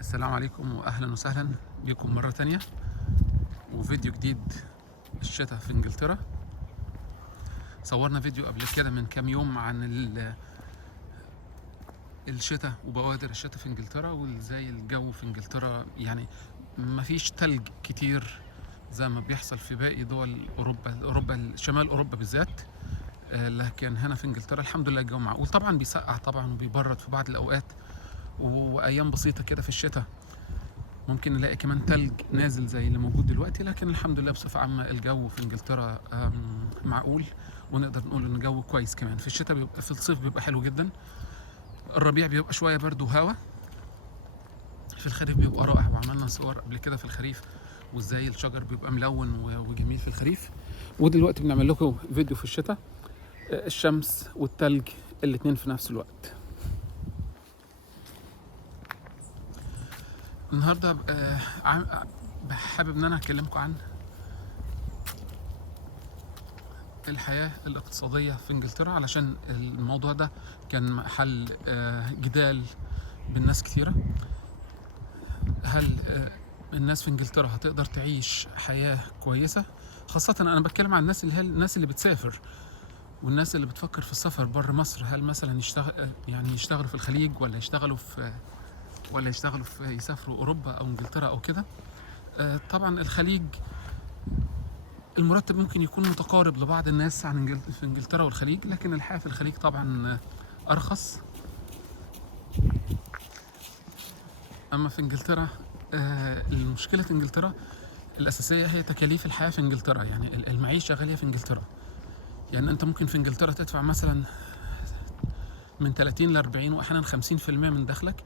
السلام عليكم واهلا وسهلا بكم مرة تانية وفيديو جديد. الشتاء في انجلترا. صورنا فيديو قبل كده من كام يوم عن الشتاء وبوادر الشتاء في انجلترا وازاي الجو في انجلترا، يعني مفيش تلج كتير زي ما بيحصل في باقي دول اوروبا شمال اوروبا بالذات. لكن هنا في انجلترا الحمد لله الجو معقول. طبعا بيسقع طبعا وبيبرد في بعض الاوقات، وايام بسيطة كده في الشتاء ممكن نلاقي كمان تلج نازل زي اللي موجود دلوقتي. لكن الحمد لله بصفة عامة الجو في انجلترا معقول، ونقدر نقول ان الجو كويس. كمان في الشتاء بيبقى، في الصيف بيبقى حلو جدا. الربيع بيبقى شوية برد وهوا. في الخريف بيبقى رائع، وعملنا صور قبل كده في الخريف وازاي الشجر بيبقى ملون وجميل في الخريف. ودلوقتي بنعمل لكم فيديو في الشتاء، الشمس والتلج الاتنين في نفس الوقت. النهارده حابب ان انا اكلمكم عن الحياة الاقتصادية في انجلترا، علشان الموضوع ده كان محل جدال بين ناس كثيرة. هل الناس في انجلترا هتقدر تعيش حياة كويسة؟ خاصة انا بتكلم عن الناس اللي هي الناس اللي بتسافر والناس اللي بتفكر في السفر بره مصر. هل مثلا يشتغلوا في الخليج، ولا يشتغلوا في يسافروا اوروبا او انجلترا او كده. طبعا الخليج المرتب ممكن يكون متقارب لبعض الناس عن في انجلترا والخليج، لكن الحياة في الخليج طبعا ارخص. اما في انجلترا المشكلة في انجلترا الاساسية هي تكاليف الحياة في انجلترا. يعني المعيشة غالية في انجلترا. يعني انت ممكن في انجلترا تدفع مثلا من 30 ل 40 واحيانا 50% من دخلك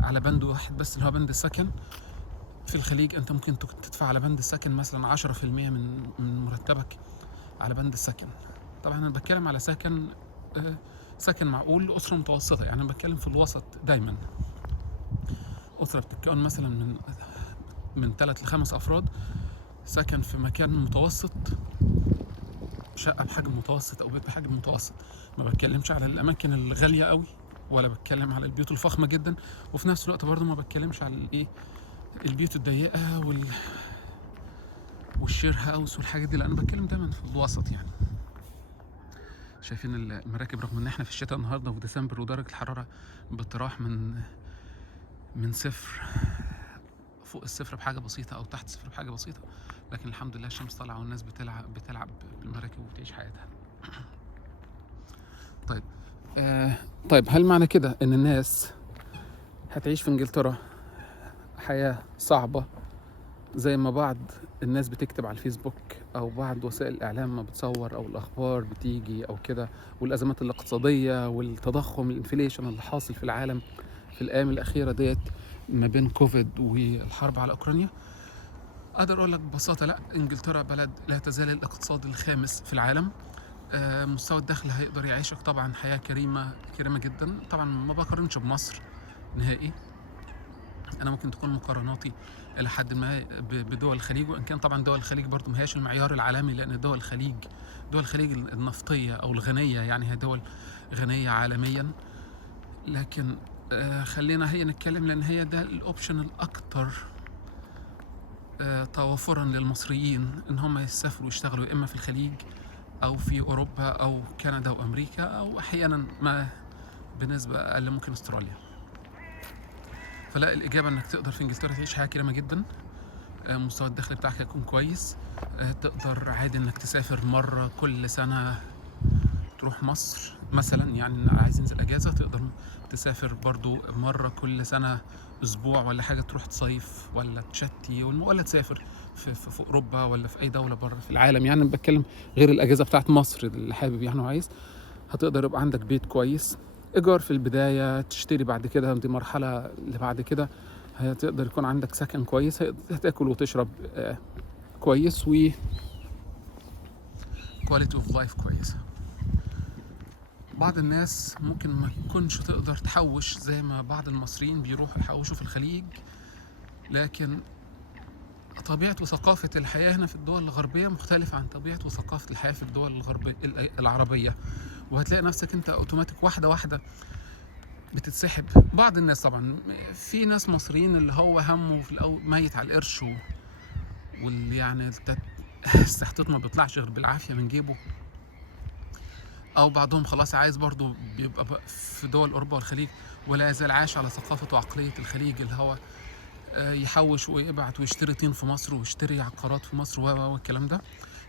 على بند واحد بس، اللي هو بند السكن. في الخليج انت ممكن تدفع على بند السكن مثلا 10% من مرتبك على بند السكن. طبعا انا بتكلم على سكن معقول لأسرة متوسطة. يعني انا بتكلم في الوسط دايما. أسرة بتتكون مثلا من 3 ل 5 أفراد، سكن في مكان متوسط، شقة بحجم متوسط أو بيت بحجم متوسط. ما بتكلمش على الأماكن الغالية قوي، ولا بتكلم على البيوت الفخمة جدا، وفي نفس الوقت برضو ما بتكلمش على البيوت الضيقة والشير هاوس والحاجات دي. لا، أنا بتكلم دايما في الوسط. يعني شايفين المراكب، رغم ان احنا في الشتاء النهارده وفي ديسمبر ودرجة الحرارة بتراوح من صفر، فوق الصفر بحاجة بسيطة أو تحت الصفر بحاجة بسيطة، لكن الحمد لله الشمس طالعة والناس بتلعب بالمراكب وبتعيش حياتها. طيب طيب هل معنى كده إن الناس هتعيش في إنجلترا حياة صعبة زي ما بعض الناس بتكتب على الفيسبوك أو بعض وسائل الإعلام ما بتصور أو الأخبار بتيجي أو كده، والأزمات الاقتصادية والتضخم الانفليشن اللي حاصل في العالم في الأيام الأخيرة ديت ما بين كوفيد والحرب على أوكرانيا؟ اقدر اقول لك ببساطه، لا، انجلترا بلد لا تزال الاقتصاد الخامس في العالم. مستوى الدخل هيقدر يعيشك طبعا حياه كريمه جدا. طبعا ما بقارنش بمصر نهائي. انا ممكن تكون مقارناتي الى حد ما بدول الخليج، وان كان طبعا دول الخليج برضو ما هياش المعيار العالمي، لان دول الخليج النفطيه او الغنيه، يعني هي دول غنيه عالميا. لكن خلينا هي نتكلم، لان هي ده الاوبشن الاكثر توافرا للمصريين ان هم يسافروا يشتغلوا، اما في الخليج او في اوروبا او كندا وامريكا، او احيانا ما بنسبه اقل ممكن استراليا. فلا، الاجابه انك تقدر في انجلترا تعيش حياه كريمه جدا. مستوى الدخل بتاعك هيكون كويس. تقدر عادي انك تسافر مره كل سنه، تروح مصر مثلا. يعني عايز ينزل اجازه تقدر تسافر برضو مره كل سنه، اسبوع ولا حاجه، تروح تصيف ولا تشتي ولا تسافر في اوروبا ولا في اي دوله بره في العالم. يعني بتكلم غير الاجازه بتاعت مصر اللي حابب يعني وعايز، هتقدر يبقى عندك بيت كويس، ايجار في البدايه، تشتري بعد كده، دي مرحله اللي بعد كده هتقدر يكون عندك سكن كويس، هتاكل وتشرب كويس، و كواليتي اوف لايف كويسه. بعض الناس ممكن ما تكونش تقدر تحوش زي ما بعض المصريين بيروحوا يحوشوا في الخليج، لكن طبيعة وثقافة الحياة هنا في الدول الغربية مختلفة عن طبيعة وثقافة الحياة في الدول العربية. وهتلاقي نفسك انت اوتوماتيك واحدة واحدة بتتسحب. بعض الناس طبعا، في ناس مصريين اللي هو همه في الاول ميت على القرش واللي يعني السحتوت ما بيطلعش غير بالعافيه من جيبه، او بعضهم خلاص عايز برضو بيبقى في دول اوروبا والخليج ولا يزال عايش على ثقافه وعقليه الخليج، اللي هو يحوش ويبعت ويشتري طين في مصر ويشتري عقارات في مصر والكلام ده.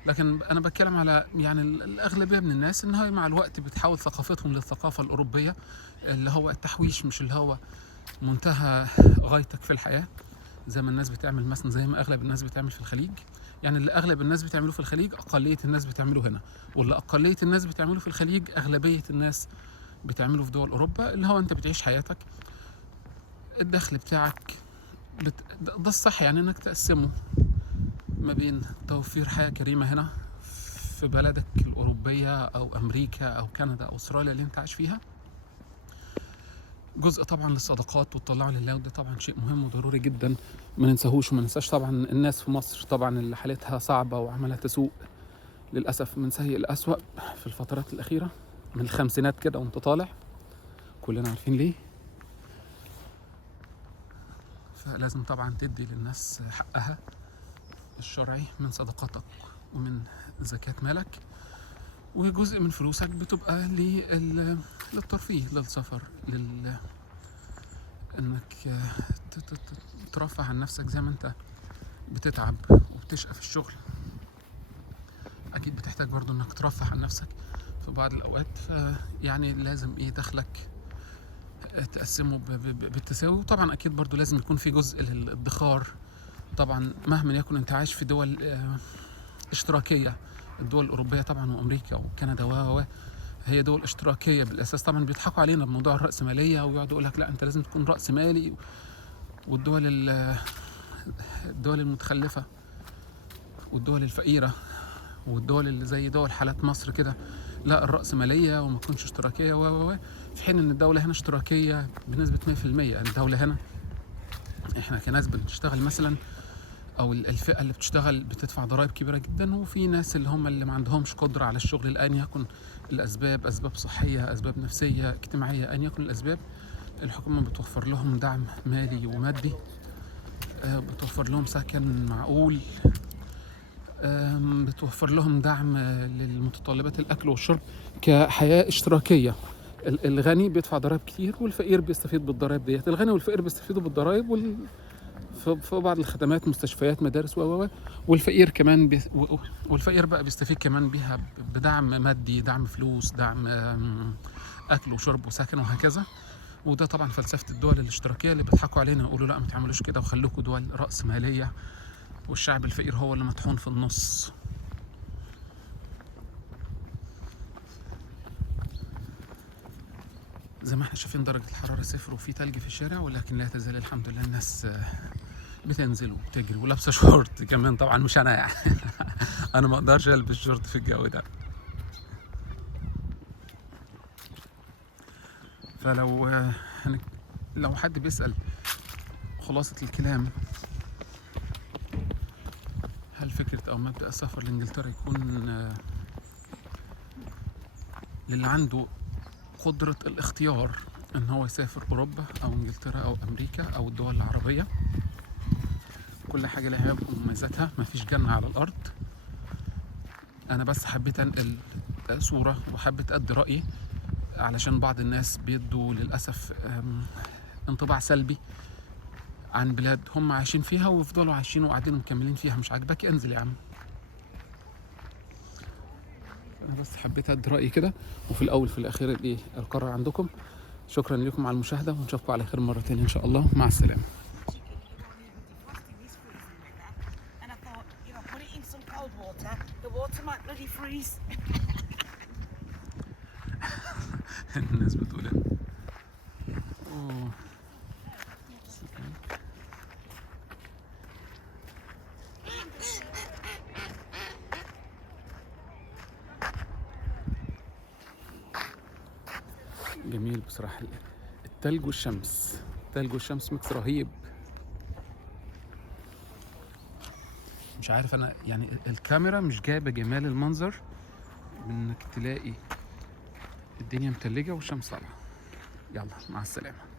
لكن انا بتكلم على يعني الاغلبيه من الناس ان هي مع الوقت بتحول ثقافتهم للثقافه الاوروبيه، اللي هو التحويش، مش اللي هو منتهى غايتك في الحياه زي ما الناس بتعمل مثلا، زي ما اغلب الناس بتعمل في الخليج. يعني اللي اغلب الناس بتعمله في الخليج اقليه الناس بتعمله هنا، واللي اقليه الناس بتعمله في الخليج اغلبيه الناس بتعمله في دول اوروبا، اللي هو انت بتعيش حياتك، الدخل بتاعك ده الصح، يعني انك تقسمه ما بين توفير حياة كريمة هنا في بلدك الأوروبية أو أمريكا أو كندا أو أستراليا اللي أنت عايش فيها، جزء طبعا للصدقات والطلع لله، وده طبعا شيء مهم وضروري جدا ما ننساهوش. وما ننساش طبعا الناس في مصر طبعا اللي حالتها صعبة وعملها تسوء للأسف من سيء لأسوأ في الفترات الأخيرة، من الخمسينات كده وانت طالع، كلنا عارفين ليه. فلازم طبعا تدي للناس حقها الشرعي من صدقاتك ومن زكاة مالك، وجزء من فلوسك بتبقى للترفيه، للسفر، انك ترفه عن نفسك زي ما انت بتتعب وبتشقى في الشغل، اكيد بتحتاج برضو انك ترفه عن نفسك في بعض الاوقات. يعني لازم دخلك تقسمه بالتساوي. وطبعا اكيد برضو لازم يكون في جزء للادخار طبعا، مهما يكن انت عايش في دول اشتراكيه. الدول الاوروبيه طبعا وامريكا وكندا هي دول اشتراكيه بالاساس. طبعا بيضحكوا علينا بموضوع الراسماليه ويقعدوا يقول لك لا انت لازم تكون راسمالي، والدول المتخلفه والدول الفقيره والدول اللي زي دول حالات مصر كده لا الراسماليه وما تكونش اشتراكيه في حين ان الدوله هنا اشتراكيه بنسبه 100%. يعني الدوله هنا احنا كناس بنشتغل مثلا، او الفئه اللي بتشتغل بتدفع ضرائب كبيره جدا، وفي ناس اللي هم اللي ما عندهمش قدره على الشغل الان يكن الاسباب اسباب صحيه، اسباب نفسيه، اجتماعيه، ان يكن الاسباب، الحكومه بتوفر لهم دعم مالي ومادي، بتوفر لهم سكن معقول، بتوفر لهم دعم للمتطلبات الاكل والشرب كحياه اشتراكيه. الغني بيدفع ضرائب كتير والفقير بيستفيد بالضرائب ديت. الغني والفقير بيستفيدوا بالضرائب في بعض الخدمات، مستشفيات، مدارس والفقير كمان والفقير بقى بيستفيد كمان بيها بدعم مادي، دعم فلوس، دعم اكل وشرب وسكن وهكذا. وده طبعا فلسفه الدول الاشتراكيه اللي بيضحكوا علينا يقولوا لا ما تعملوش كده وخلوكوا دول راس ماليه والشعب الفقير هو اللي مطحون في النص. زي ما احنا شايفين درجة الحرارة صفر وفي تلج في الشارع، ولكن لا تزال الحمد لله الناس بتنزل وبتجري ولابسة شورت كمان. طبعا مش انا يعني انا ما اقدرش البس شورت في الجو ده. فلو لو حد بيسأل خلاصة الكلام، هل فكرة او مبدأ السفر لانجلترا يكون للي عنده قدرة الاختيار ان هو يسافر اوروبا او انجلترا او امريكا او الدول العربية، كل حاجة لها مميزاتها، مفيش جنة على الارض. انا بس حبيت انقل صورة وحبيت ادي رأيي، علشان بعض الناس بيدوا للأسف انطباع سلبي عن بلاد هم عايشين فيها ويفضلوا عايشين وقاعدين ومكملين فيها. مش عاجباك انزل يا عم. انا بس حبيت ادي رأيي كده، وفي الاول في الاخير القرار عندكم. شكرا لكم على المشاهدة، ونشوفكم على خير مرة تانية ان شاء الله. مع السلامة. الناس بتقول اوه جميل بصراحة. التلج والشمس، التلج والشمس ميكس رهيب. مش عارف انا يعني الكاميرا مش جايبة جمال المنظر من انك تلاقي الدنيا متلجة والشمس طالعة. يلا مع السلامة.